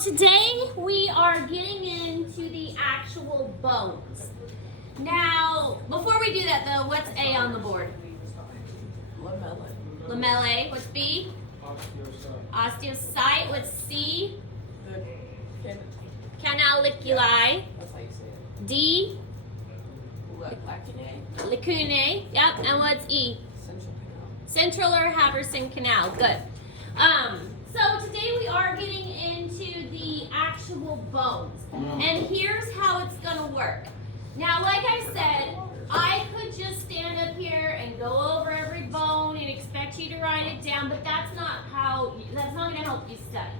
today we are getting into the actual bones. Now, before we do that though, what's A on the board? Lamellae. Lamellae. What's B? Osteocyte. What's C? Canaliculi. That's how you say it. D? Lacunae. Lacunae. Yep. And what's E? Central canal. Central or Haversian canal. Good. So today we are getting into the actual bones. And here's how it's going to work. Now, like I said, I could just stand up here and go over every bone and expect you to write it down, but that's not going to help you study.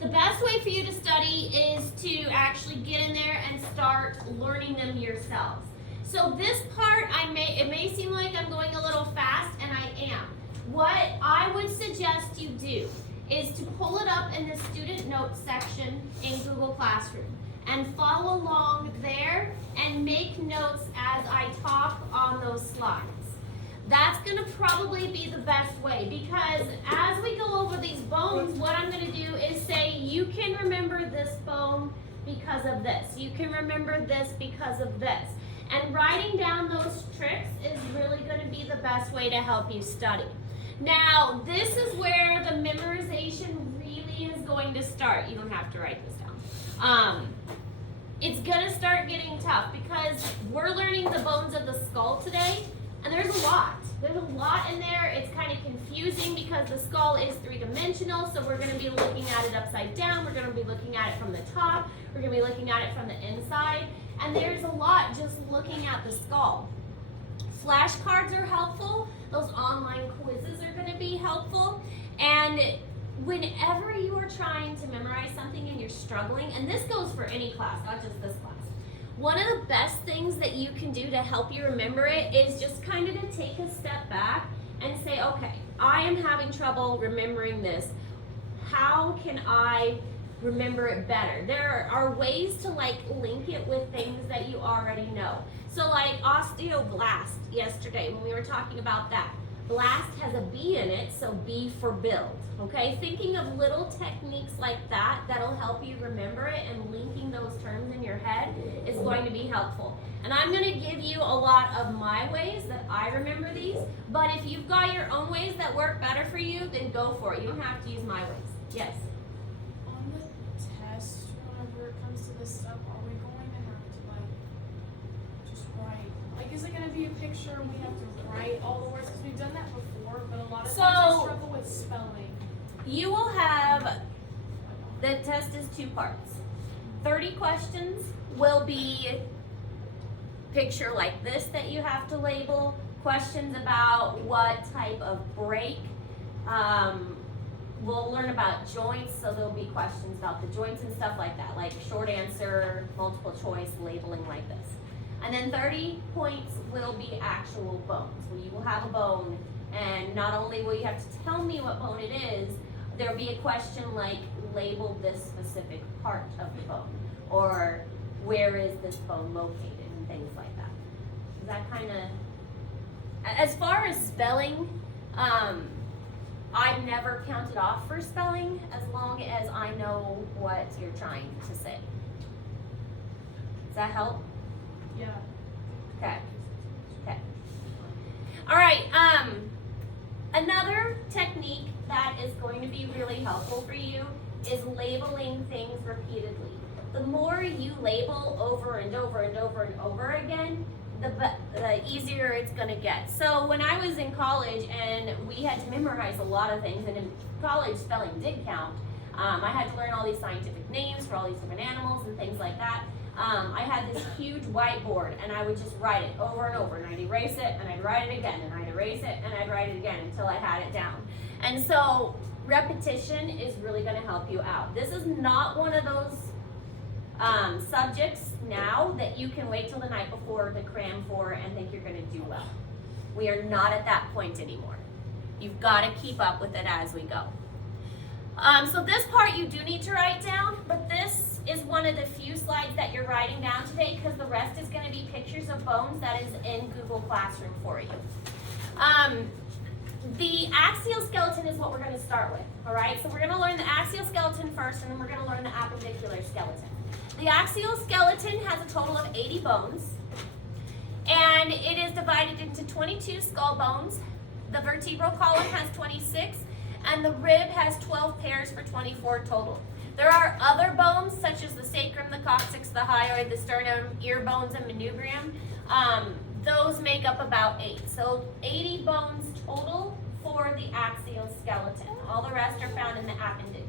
The best way for you to study is to actually get in there and start learning them yourselves. So this part, it may seem like I'm going a little fast, and I am. What I would suggest you do is to pull it up in the student notes section in Google Classroom and follow along there and make notes as I talk on those slides. That's going to probably be the best way, because as we go over these bones, what I'm going to do is say, you can remember this bone because of this. You can remember this because of this. And writing down those tricks is really going to be the best way to help you study. Now, this is where the memorization really is going to start. You don't have to write this down. It's going to start getting tough because we're learning the bones of the skull today, and there's a lot. There's a lot in there. It's kind of confusing because the skull is three-dimensional, so we're going to be looking at it upside down. We're going to be looking at it from the top. We're going to be looking at it from the inside, and there's a lot just looking at the skull. Flashcards are helpful. Those online quizzes are going to be helpful. And whenever you are trying to memorize something and you're struggling, and this goes for any class, not just this class, one of the best things that you can do to help you remember it is just kind of to take a step back and say, okay, I am having trouble remembering this. How can I remember it better? There are ways to link it with things that you already know. So like osteoblast yesterday when we were talking about that. Blast has a B in it, so B for build. Okay, thinking of little techniques like that that'll help you remember it, and linking those terms in your head is going to be helpful. And I'm going to give you a lot of my ways that I remember these, but if you've got your own ways that work better for you, then go for it. You don't have to use my ways. Yes? On the test, whenever it comes to this stuff, are we going to have to just write? Is it going to be a picture and we have to write all the words? Because we've done that before, but a lot of times I struggle with spelling. You will have, the test is 2 parts. 30 questions will be picture like this that you have to label, questions about what type of break. We'll learn about joints, so there'll be questions about the joints and stuff like that, like short answer, multiple choice, labeling like this. And then 30 points will be actual bones, where you will have a bone, and not only will you have to tell me what bone it is, there'll be a question like, label this specific part of the bone, or where is this bone located, and things like that. Is that kind of, as far as spelling, I've never counted off for spelling as long as I know what you're trying to say. Does that help? Yeah. Okay. Okay. All right. Another technique that is going to be really helpful for you is labeling things repeatedly. The more you label over and over and over and over again, the easier it's going to get. So when I was in college and we had to memorize a lot of things, and in college spelling did count, I had to learn all these scientific names for all these different animals and things like that. I had this huge whiteboard, and I would just write it over and over, and I'd erase it, and I'd write it again, and I'd erase it, and I'd write it again until I had it down. And so repetition is really going to help you out. This is not one of those subjects now that you can wait till the night before to cram for and think you're going to do well. We are not at that point anymore. You've got to keep up with it as we go. So this part you do need to write down, but this is one of the few slides that you're writing down today, because the rest is going to be pictures of bones that is in Google Classroom for you. The axial skeleton is what we're going to start with, all right? So we're going to learn the axial skeleton first, and then we're going to learn the appendicular skeleton. The axial skeleton has a total of 80 bones, and it is divided into 22 skull bones. The vertebral column has 26, and the rib has 12 pairs for 24 total. There are other bones such as the sacrum, the coccyx, the hyoid, the sternum, ear bones, and manubrium. Those make up about 8. So 80 bones total for the axial skeleton. All the rest are found in the appendicular.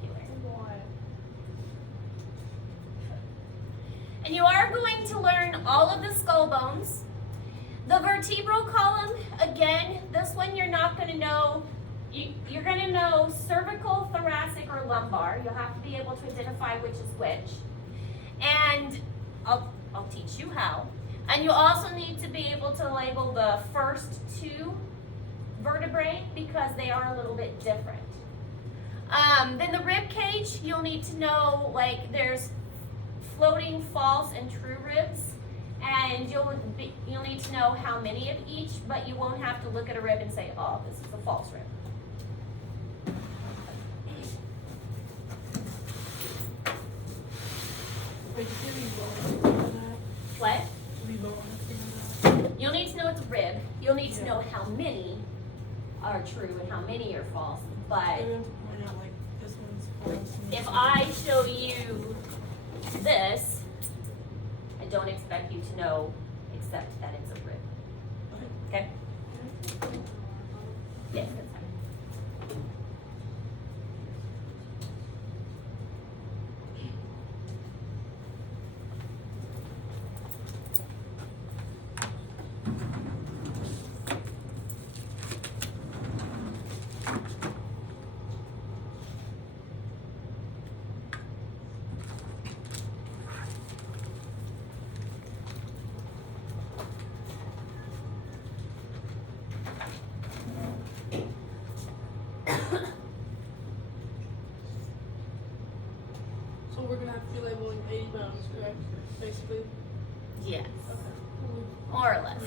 And you are going to learn all of the skull bones. The vertebral column, again, this one you're not going to know. You're going to know cervical, thoracic, or lumbar. You'll have to be able to identify which is which. And I'll teach you how. And you also need to be able to label the first 2 vertebrae because they are a little bit different. Then the rib cage, you'll need to know, like, there's floating, false, and true ribs. And you'll need to know how many of each, but you won't have to look at a rib and say, oh, this is a false rib. What? You'll need to know it's a rib. You'll need to know how many are true and how many are false. But if I show you this, I don't expect you to know except that it's a rib. Okay? Yes, that's fine. So we're gonna have to be labeling 80 bones, correct? Basically. Yes, Okay. more or less.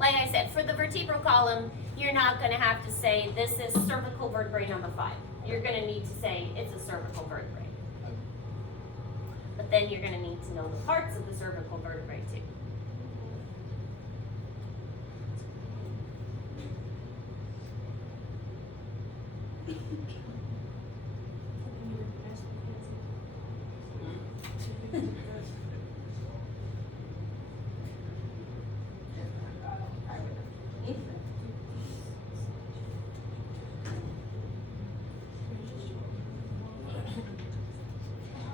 Like I said, for the vertebral column, you're not going to have to say this is cervical vertebrae number 5. You're going to need to say it's a cervical vertebrae. But then you're going to need to know the parts of the cervical vertebrae too.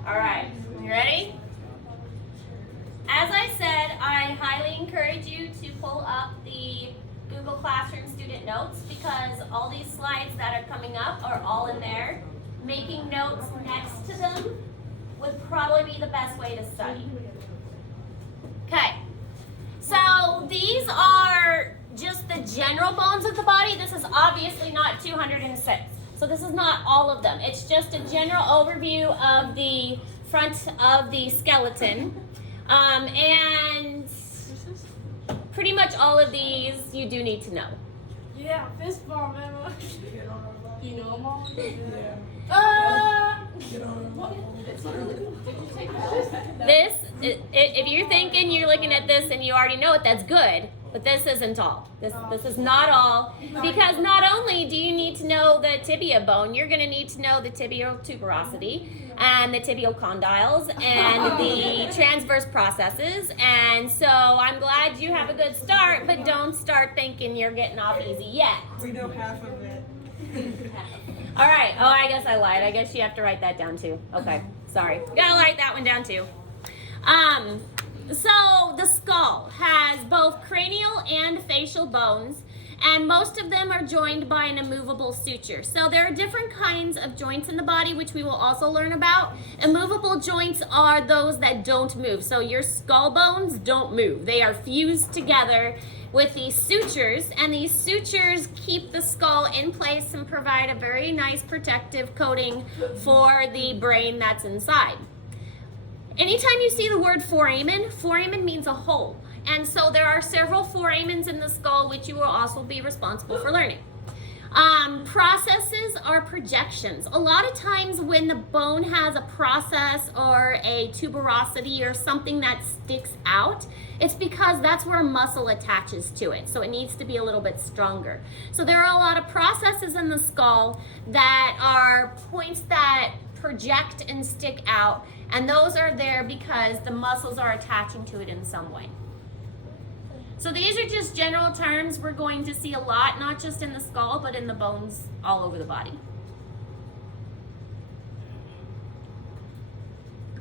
All right, you ready? As I said, I highly encourage you to pull up the Google Classroom student notes because all these slides that are coming up are all in there. Making notes next to them would probably be the best way to study. Okay, so these are just the general bones of the body. This is obviously not 206. So this is not all of them. It's just a general overview of the front of the skeleton. And pretty much all of these you do need to know. Yeah, fist bump, Emma. You know them all? This, if you're thinking you're looking at this and you already know it, that's good. But this isn't all. This is not all. Because not only do you need to know the tibia bone, you're going to need to know the tibial tuberosity and the tibial condyles and the transverse processes. And so I'm glad you have a good start, but don't start thinking you're getting off easy yet. We know half of it. All right. Oh, I guess I lied. I guess you have to write that down too. Okay. Sorry. Gotta write that one down too. So the skull has both cranial and facial bones, and most of them are joined by an immovable suture. So there are different kinds of joints in the body, which we will also learn about. Immovable joints are those that don't move. So your skull bones don't move. They are fused together with these sutures, and these sutures keep the skull in place and provide a very nice protective coating for the brain that's inside. Anytime you see the word foramen, foramen means a hole. And so there are several foramens in the skull which you will also be responsible for learning. Processes are projections. A lot of times when the bone has a process or a tuberosity or something that sticks out, it's because that's where muscle attaches to it. So it needs to be a little bit stronger. So there are a lot of processes in the skull that are points that project and stick out, and those are there because the muscles are attaching to it in some way. So these are just general terms we're going to see a lot, not just in the skull, but in the bones all over the body.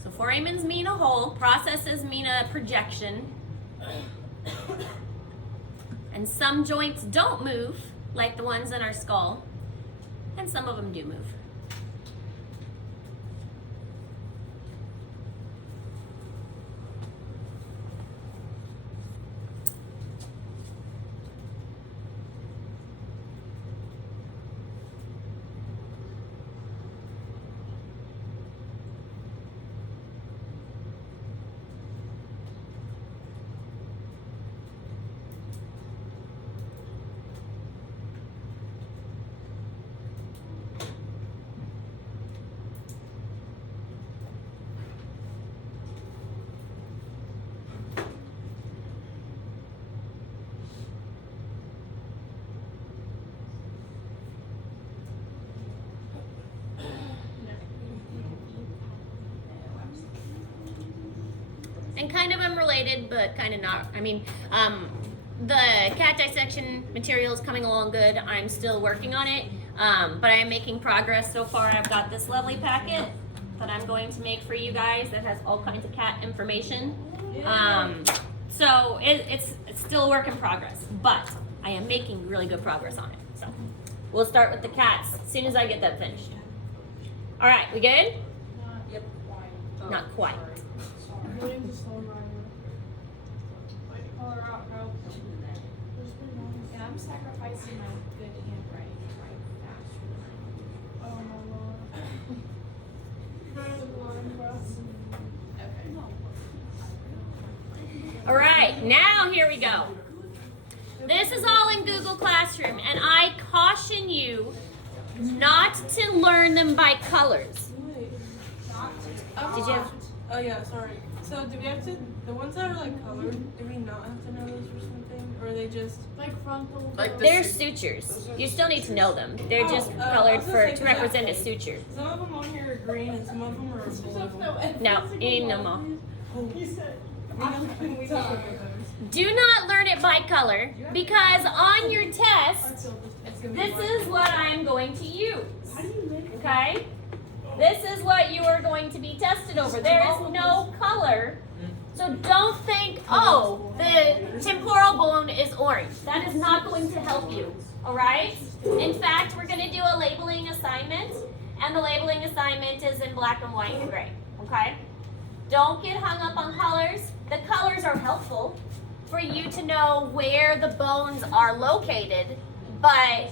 So foramens mean a hole, processes mean a projection, and some joints don't move, like the ones in our skull, and some of them do move. And kind of unrelated, but kind of not. I mean, the cat dissection material is coming along good. I'm still working on it, but I am making progress so far. I've got this lovely packet that I'm going to make for you guys that has all kinds of cat information. So it's still a work in progress, but I am making really good progress on it. So we'll start with the cats as soon as I get that finished. All right, we good? Not quite. Not quite. Putting the soul rider. Color out, bro. Yeah, I'm sacrificing my good handwriting right faster. Oh my lord. Good line, bro. Okay. All right, now here we go. This is all in Google Classroom, and I caution you not to learn them by colors. Wait. Did you? Oh yeah, sorry. So do we have to, the ones that are like colored, do we not have to know those or something? Or are they just Like frontal. Like the- They're sutures. You still need to know them. They're just I colored was gonna say, to represent a suture. some of them on here are green and some of them are blue? No, you need to know them all. You said, we talk about those. Do not learn it by color, because on your test, this is what I'm going to use. How do you make it? Okay? This is what you are going to be tested over. There is no color. So don't think, oh, the temporal bone is orange. That is not going to help you. All right? In fact, we're going to do a labeling assignment, and the labeling assignment is in black and white and gray. Okay? Don't get hung up on colors. The colors are helpful for you to know where the bones are located, but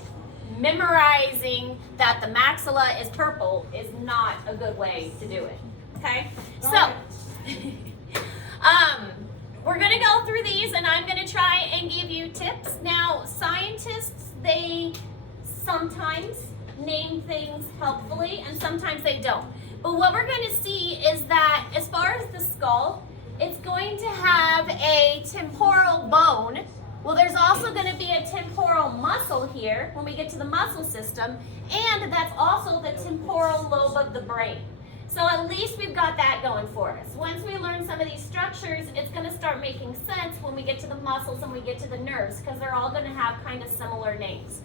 memorizing that the maxilla is purple is not a good way to do it. Okay? So, we're gonna go through these, and I'm gonna try and give you tips. Now, scientists, they sometimes name things helpfully, and sometimes they don't. But what we're gonna see is that as far as the skull, it's going to have a temporal bone. Well, there's also going to be a temporal muscle here when we get to the muscle system, and that's also the temporal lobe of the brain. So at least we've got that going for us. Once we learn some of these structures, it's going to start making sense when we get to the muscles and we get to the nerves, because they're all going to have kind of similar names.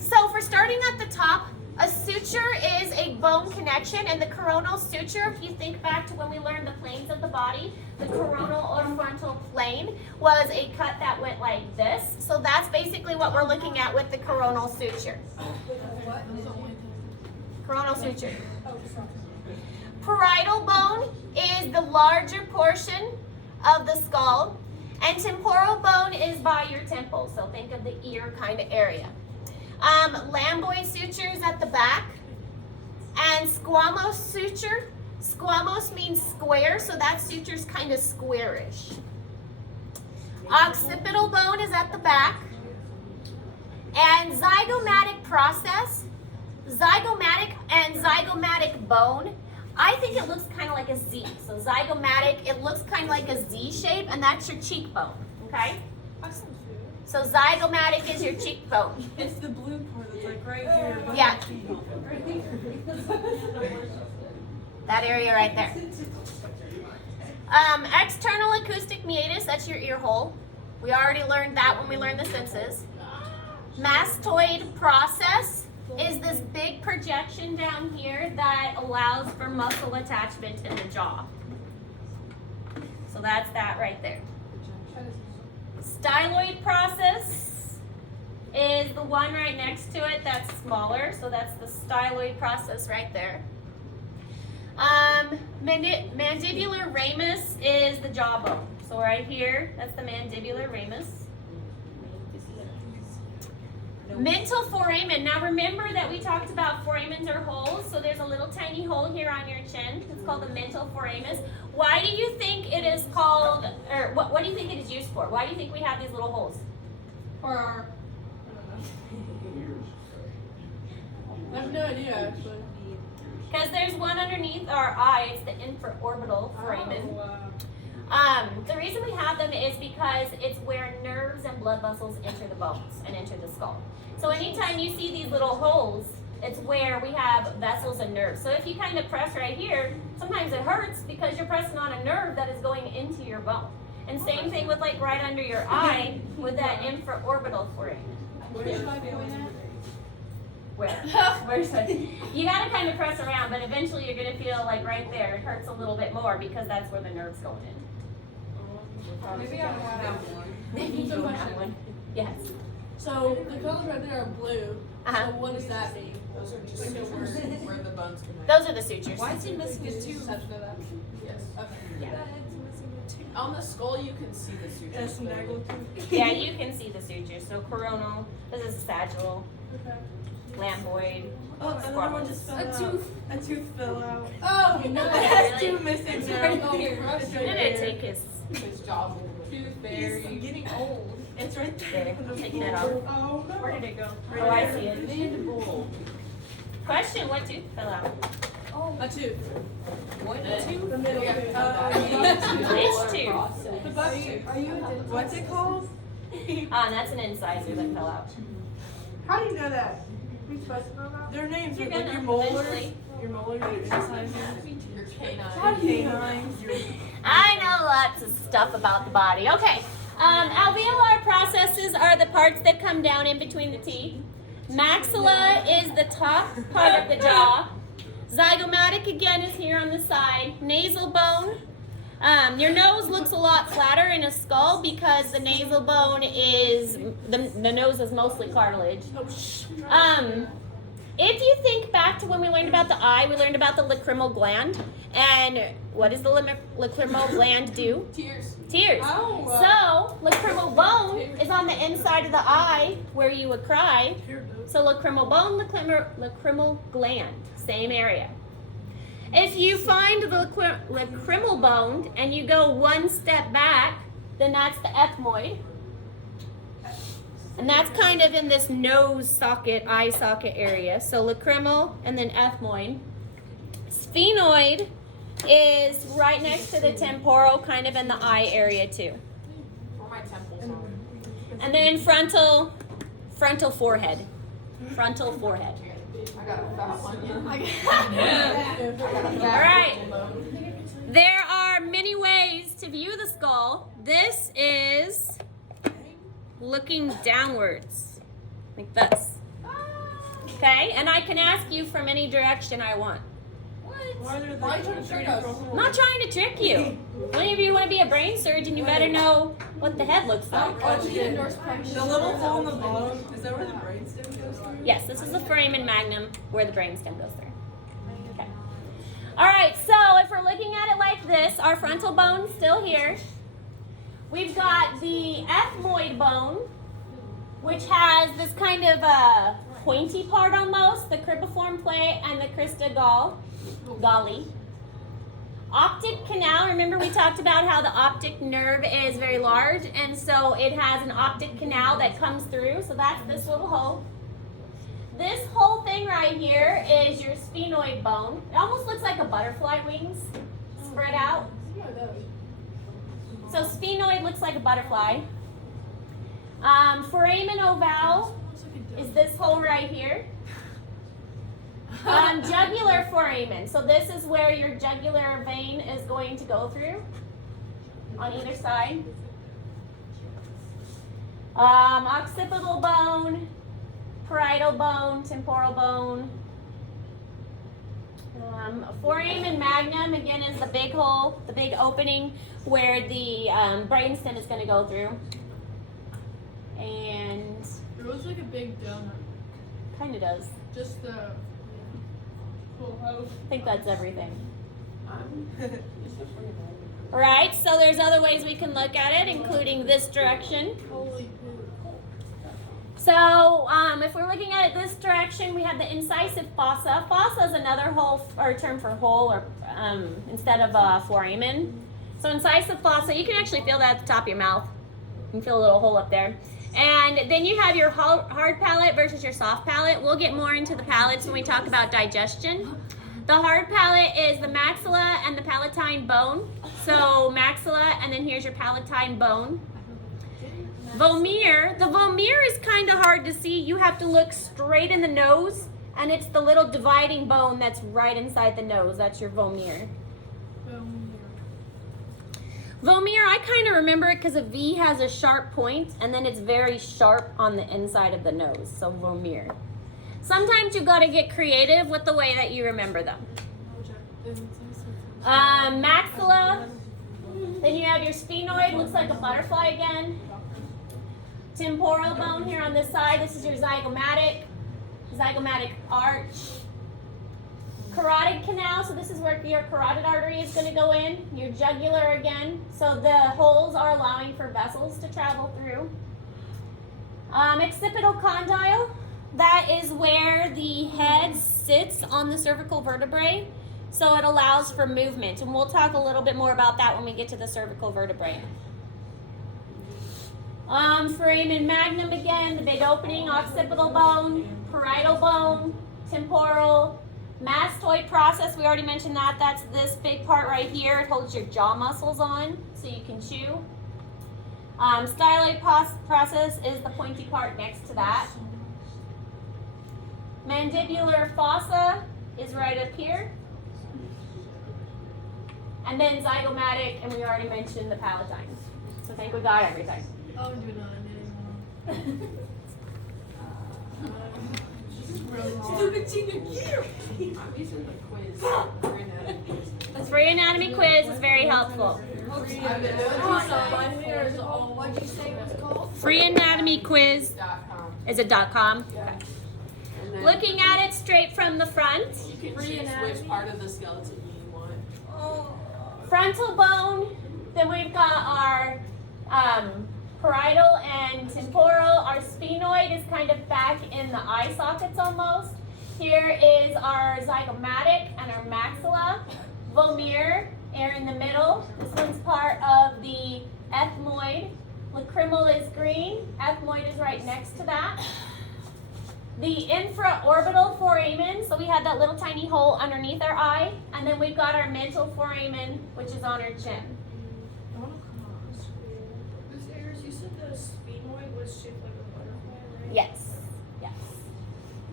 So for starting at the top, a suture is a bone connection, and the coronal suture, if you think back to when we learned the planes of the body, the coronal or frontal plane was a cut that went like this. So that's basically what we're looking at with the coronal suture. Coronal suture. Parietal bone is the larger portion of the skull, and temporal bone is by your temple. So think of the ear kind of area. Lamboid suture is at the back, and squamous suture. Squamous means square, so that suture is kind of squarish. Occipital bone is at the back, And zygomatic process, zygomatic and zygomatic bone, I think it looks kind of like a Z. So zygomatic, it looks kind of like a Z shape, and that's your cheekbone, okay? So zygomatic is your cheekbone. It's the blue part that's like right here. Above Yeah. your feet. That area right there. External acoustic meatus, that's your ear hole. We already learned that when we learned the senses. Mastoid process is this big projection down here that allows for muscle attachment in the jaw. So that's that right there. Styloid process is the one right next to it that's smaller, so that's the styloid process right there. Mandibular ramus is the jawbone. So right here, that's the mandibular ramus. Mental foramen. Now remember that we talked about foramens are holes, so there's a little tiny hole here on your chin. It's called the mental foramus. Why do you think it is called, or what do you think it is used for? Why do you think we have these little holes? For our. I have no idea actually. Because there's one underneath our eye, it's the infraorbital foramen. The reason we have them is because it's where nerves and blood vessels enter the bones and enter the skull. So anytime you see these little holes, it's where we have vessels and nerves. So if you kind of press right here, sometimes it hurts because you're pressing on a nerve that is going into your bone. And same thing with like right under your eye with that infraorbital foramen. Where? Where's that? You gotta kind of press around, but eventually you're gonna feel like right there. It hurts a little bit more because that's where the nerve's going in. Maybe I want that one. Maybe you don't have one. Yes. So the colors right there are blue. Uh-huh. So what does that mean? Those are just where the bones connect. Those are the sutures. Why is he missing a tooth? Yes. Okay. Yeah. On the skull, you can see the sutures. That's negligent. Yeah, you can see the sutures. So coronal, this is sagittal, Okay. lambdoid. Oh, another one just fell A out. tooth. A tooth fell out. Oh, No, It has really? two missing It's now. right Oh, there. it's right Didn't there. it take his His jaw's tooth fairy. He's getting old. It's right there. There, on the take floor. that off. Oh no. Where did it go? Right Oh, I there. see it. Mandible. Question, what tooth fell out? A tooth. What The middle tooth. Which tooth? The buck tooth. Are you a dentist? What's it called? That's an incisor that fell out. How do you know that? We supposed to know that? Their names You're are like gonna your molars. eventually. Your molars, your incisors. Your canine. How do you know? I know lots of stuff about the body. Okay. Alveolar processes are the parts that come down in between the teeth. Maxilla is the top part of the jaw. Zygomatic again is here on the side. Nasal bone. Your nose looks a lot flatter in a skull because the nasal bone is, the nose is mostly cartilage. If you think back to when we learned about the eye, we learned about the lacrimal gland. And what does the lacrimal gland do? Tears. Tears. Oh, So, lacrimal bone is on the inside of the eye where you would cry. So, lacrimal bone, lacrimal gland, same area. If you find the lacrimal bone and you go one step back, then that's the ethmoid. And that's kind of in this nose socket, eye socket area. So lacrimal and then ethmoid. Sphenoid is right next to the temporal, kind of in the eye area too. Where my temples are. And then frontal forehead. Frontal forehead. I got a fat one. All right. There are many ways to view the skull. This is looking downwards, like this. Okay, and I can ask you from any direction I want. Why are Why are you trying to trick us? I'm not trying to trick you. When of you want to be a brain surgeon, you better know what the head looks like. The little hole in the bottom, is that where the brainstem goes through? Yes, this is the foramen magnum where the brainstem goes through. Okay. All right, so if we're looking at it like this, our frontal bone's still here. We've got the ethmoid bone, which has this kind of a pointy part almost, the cribriform plate and the crista galli. Optic canal, remember we talked about how the optic nerve is very large, and so it has an optic canal that comes through, so that's this little hole. This whole thing right here is your sphenoid bone. It almost looks like a butterfly wings spread out. So sphenoid looks like a butterfly. Foramen ovale is this hole right here. Jugular foramen. So this is where your jugular vein is going to go through on either side. Occipital bone, parietal bone, temporal bone. Foramen magnum, again, is the big hole, the big opening where the brainstem is going to go through. And It looks like a big donut. kind of does. Just the whole house. I think that's everything. Right, so there's other ways we can look at it, including this direction. Holy poop. So if we're looking at it this direction, we have the incisive fossa. Fossa is another hole, or term for hole, or instead of foramen. So incisive fossa, you can actually feel that at the top of your mouth. You can feel a little hole up there. And then you have your hard palate versus your soft palate. We'll get more into the palates when we talk about digestion. The hard palate is the maxilla and the palatine bone. So maxilla, and then here's your palatine bone. Vomer, the vomer is kind of hard to see. You have to look straight in the nose, and it's the little dividing bone that's right inside the nose. That's your vomer. Vomer, I kind of remember it because a V has a sharp point, and then it's very sharp on the inside of the nose. So vomer. Sometimes you got to get creative with the way that you remember them. Maxilla. Then you have your sphenoid, looks like a butterfly again. Temporal bone here on this side. This is your zygomatic arch. Carotid canal, so this is where your carotid artery is going to go in. Your jugular again. So the holes are allowing for vessels to travel through. Occipital condyle, that is where the head sits on the cervical vertebrae. So it allows for movement. And we'll talk a little bit more about that when we get to the cervical vertebrae. Foramen magnum again, the big opening, occipital bone, parietal bone, temporal, mastoid process, we already mentioned that. That's this big part right here. It holds your jaw muscles on so you can chew. Styloid process is the pointy part next to that. Mandibular fossa is right up here. And then zygomatic, and we already mentioned the palatine. So I think we got everything. I'll do not anymore. Stupid senior year. I'm using the quiz. This free anatomy quiz is very helpful. What'd you say it was called? Freeanatomyquiz.com. Is it .com? Okay. Looking at it straight from the front. You can choose which part of the skeleton you want. Frontal bone. Then we've got our parietal and temporal. Our sphenoid is kind of back in the eye sockets almost. Here is our zygomatic and our maxilla. Vomer are in the middle. This one's part of the ethmoid. Lacrimal is green. Ethmoid is right next to that. The infraorbital foramen, so we had that little tiny hole underneath our eye. And then we've got our mental foramen, which is on our chin. You said the sphenoid was shaped like a butterfly, right? Yes, yes.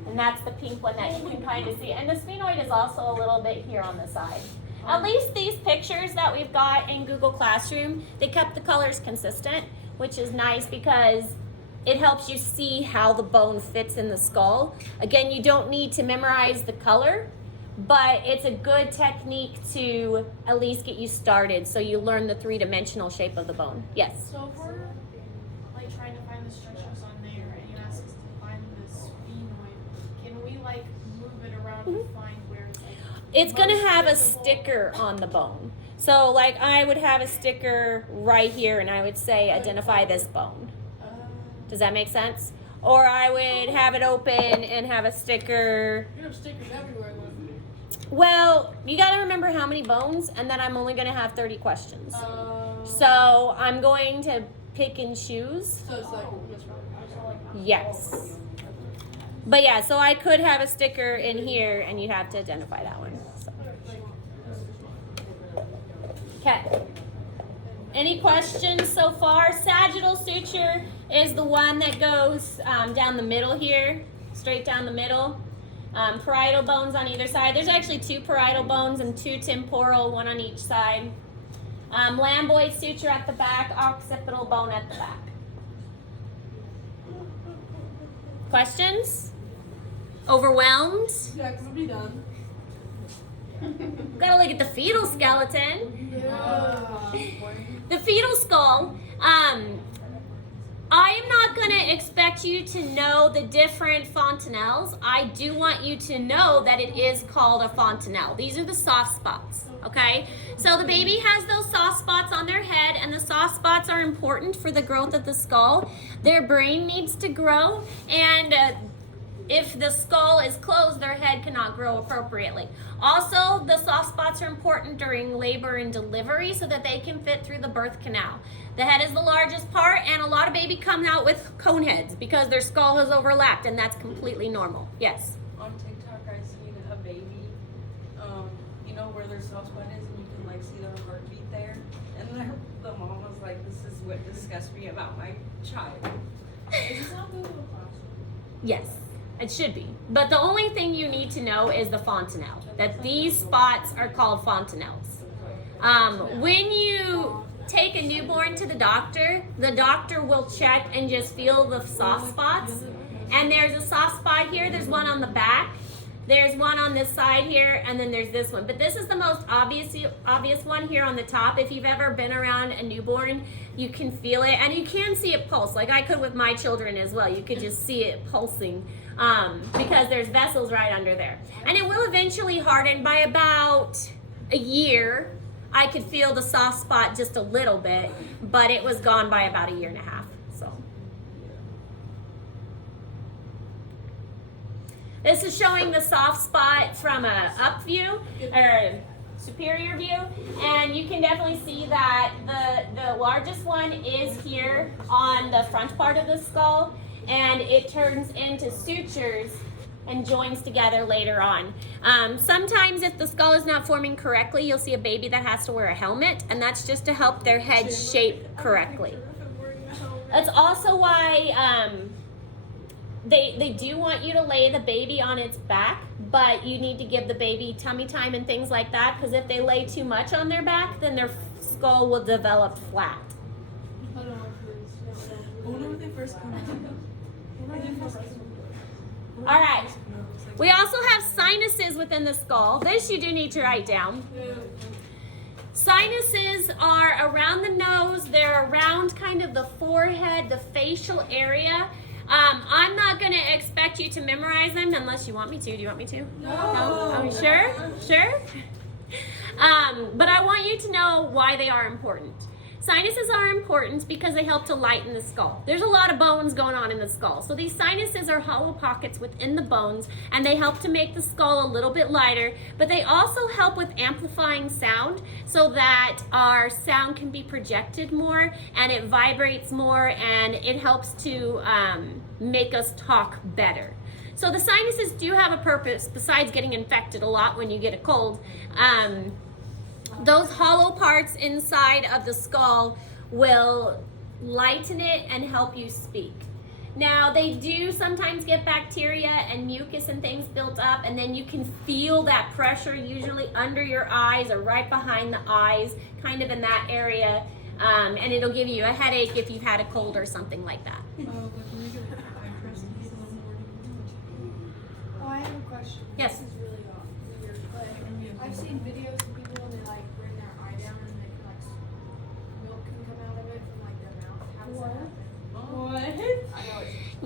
And that's the pink one that you can kind of see. And the sphenoid is also a little bit here on the side. At least these pictures that we've got in Google Classroom, they kept the colors consistent, which is nice because it helps you see how the bone fits in the skull. Again, you don't need to memorize the color, but it's a good technique to at least get you started so you learn the three-dimensional shape of the bone. Yes? So if we're like trying to find the structures on there and you ask us to find the sphenoid, can we like move it around and find where it's like It's going to most have a visible? sticker on the bone. So like I would have a sticker right here and I would say identify this bone. Does that make sense? Or I would have it open and have a sticker. You have stickers everywhere, though. Well, you got to remember how many bones, and then I'm only going to have 30 questions. So I'm going to pick and choose. So it's like Yes. But yeah, so I could have a sticker in here, and you'd have to identify that one. So. Okay. Any questions so far? Sagittal suture is the one that goes down the middle here, straight down the middle. Parietal bones on either side. There's actually 2 parietal bones and 2 temporal, one on each side. Lamboid suture at the back, occipital bone at the back. Questions? Overwhelmed? yeah, it could be done. Gotta look at the fetal skeleton. The fetal skull. I am not going to expect you to know the different fontanelles. I do want you to know that it is called a fontanelle. These are the soft spots, okay? So the baby has those soft spots on their head, and the soft spots are important for the growth of the skull. Their brain needs to grow, and if the skull is closed, their head cannot grow appropriately. Also, the soft spots are important during labor and delivery so that they can fit through the birth canal. The head is the largest part, and a lot of babies come out with cone heads because their skull has overlapped, and that's completely normal. Yes? On TikTok, I seen a baby, you know where their soft spot is, and you can like see their heartbeat there. And the mom was like, "This is what disgusts me about my child." Is this not the little classroom? Yes, it should be. But the only thing you need to know is the fontanelle, that these spots are called fontanelles. When you take a newborn to the doctor will check and just feel the soft spots. And there's a soft spot here, there's one on the back, there's one on this side here, and then there's this one. But this is the most obvious one here on the top. If you've ever been around a newborn, you can feel it, and you can see it pulse, like I could with my children as well. You could just see it pulsing because there's vessels right under there. And it will eventually harden. By about a year, I could feel the soft spot just a little bit, but it was gone by about a year and a half. So this is showing the soft spot from a up view or superior view, and you can definitely see that the largest one is here on the front part of the skull, and it turns into sutures and joins together later on. Sometimes if the skull is not forming correctly, you'll see a baby that has to wear a helmet, and that's just to help their head shape correctly. That's also why they do want you to lay the baby on its back, but you need to give the baby tummy time and things like that, because if they lay too much on their back, then their skull will develop flat. I wonder when they first come out. All right. We also have sinuses within the skull. This you do need to write down. Sinuses are around the nose. They're around kind of the forehead, the facial area. I'm not going to expect you to memorize them unless you want me to. Do you want me to? No. Are you sure? Sure? But I want you to know why they are important. Sinuses are important because they help to lighten the skull. There's a lot of bones going on in the skull. So these sinuses are hollow pockets within the bones, and they help to make the skull a little bit lighter, but they also help with amplifying sound so that our sound can be projected more, and it vibrates more, and it helps to make us talk better. So the sinuses do have a purpose besides getting infected a lot when you get a cold. Those hollow parts inside of the skull will lighten it and help you speak. Now, they do sometimes get bacteria and mucus and things built up, and then you can feel that pressure usually under your eyes or right behind the eyes, kind of in that area, and it'll give you a headache if you've had a cold or something like that. Oh, I have a question. Yes. This is really weird, but I've seen videos of people when they like bring their eye down and they can like milk can come out of it from like their mouth. How does that happen?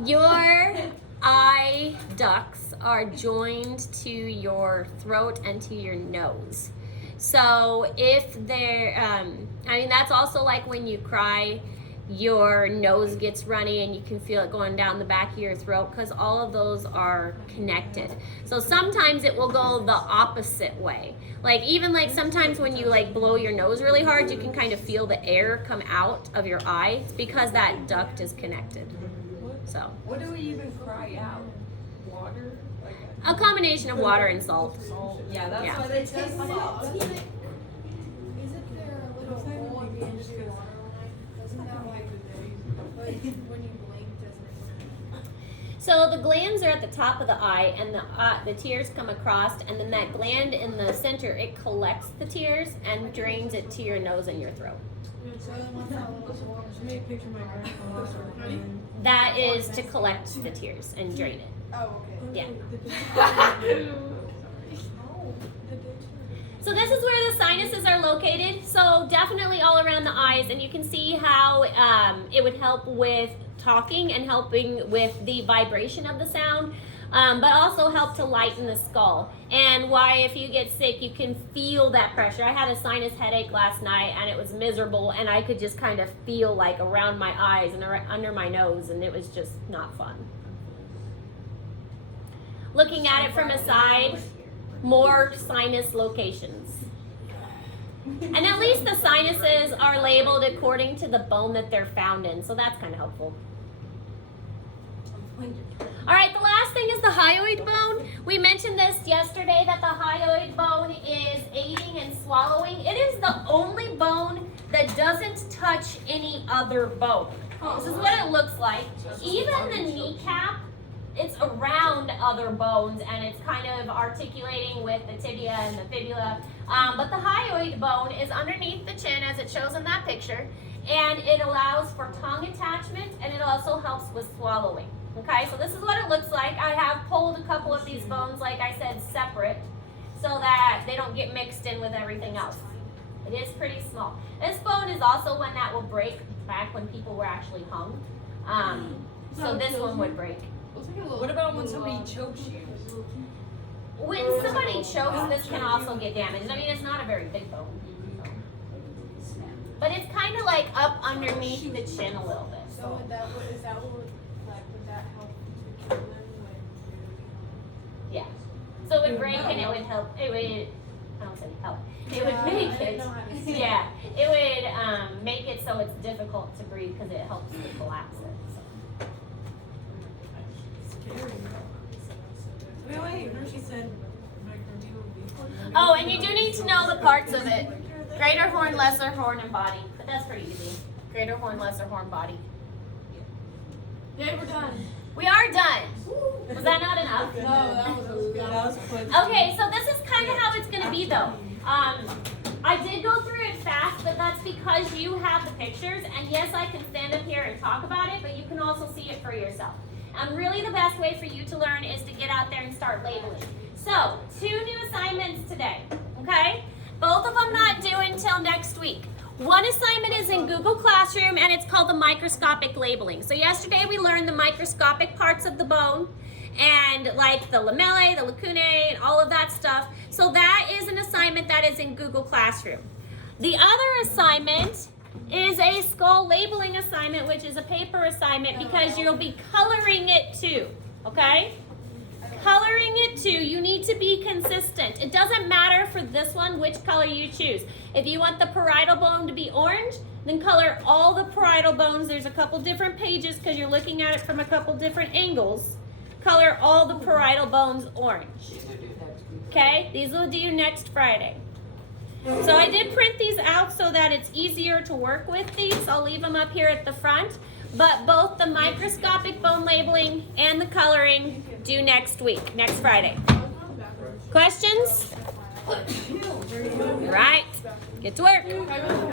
Your eye ducts are joined to your throat and to your nose. So if they're, I mean, that's also like when you cry. your nose gets runny and you can feel it going down the back of your throat, because all of those are connected. So sometimes it will go the opposite way. Like even like sometimes when you like blow your nose really hard, you can kind of feel the air come out of your eye. It's because that duct is connected. So What do we even cry out? Water? Like a combination of water and salt. salt? Yeah, that's Yeah. why they taste salt. Isn't there a little hole at the end of the water line? Doesn't that like, but when you blink, doesn't it? So the glands are at the top of the eye, and the tears come across, and then that gland in the center, it collects the tears and drains it to your nose and your throat. So then what's that little hole? Show me a picture of my grandpa. Ready? That is to collect the tears and drain it. Oh, okay. Yeah. So this is where the sinuses are located. So definitely all around the eyes, and you can see how it would help with talking and helping with the vibration of the sound, but also help to lighten the skull. And why, if you get sick, you can feel that pressure. I had a sinus headache last night, and it was miserable, and I could just kind of feel like around my eyes and under my nose, and it was just not fun. Looking at it from a side, more sinus locations. And at least the sinuses are labeled according to the bone that they're found in, so that's kind of helpful. All right, the last thing is the hyoid bone. We mentioned this yesterday that the hyoid bone is aiding in swallowing. It is the only bone that doesn't touch any other bone. This is what it looks like. Even the kneecap, it's around other bones, and it's kind of articulating with the tibia and the fibula. But the hyoid bone is underneath the chin, as it shows in that picture, and it allows for tongue attachment, and it also helps with swallowing. Okay, so this is what it looks like. I have pulled a couple of these bones, like I said, separate, so that they don't get mixed in with everything else. It is pretty small. This bone is also one that will break back when people were actually hung. So this one would break. What about when somebody chokes you? When somebody chokes, this can also get damaged. I mean, it's not a very big bone. So. But it's kind of like up underneath the chin a little bit. So would that, is that what would, like, would that help to kill them? Like, Yeah. So it would break and it would help. It would, I don't say help. It would make I didn't it. know how to say Yeah. It would make it so it's difficult to breathe because it helps to collapse it. So. Wait, first she said micro would be. Oh, and you do need to know the parts of it. Greater horn, lesser horn, and body. But that's pretty easy. Greater horn, lesser horn, body. Yeah, we're done. We are done. Was that not enough? No, that was That was quick. Okay, so this is kind of how it's going to be, though. I did go through it fast, but that's because you have the pictures. And yes, I can stand up here and talk about it, but you can also see it for yourself. And really the best way for you to learn is to get out there and start labeling. So, 2 new assignments today, okay? Both of them not due until next week. One assignment is in Google Classroom, and it's called the microscopic labeling. So yesterday we learned the microscopic parts of the bone, and like the lamellae, the lacunae, and all of that stuff. So that is an assignment that is in Google Classroom. The other assignment is a skull labeling assignment, which is a paper assignment because you'll be coloring it too, okay? Coloring it too, you need to be consistent. It doesn't matter for this one which color you choose. If you want the parietal bone to be orange, then color all the parietal bones. There's a couple different pages because you're looking at it from a couple different angles. Color all the parietal bones orange. Okay, these will due next Friday. So I did print these out so that it's easier to work with these. I'll leave them up here at the front. But both the microscopic bone labeling and the coloring due next week, next Friday. Questions? All right, get to work.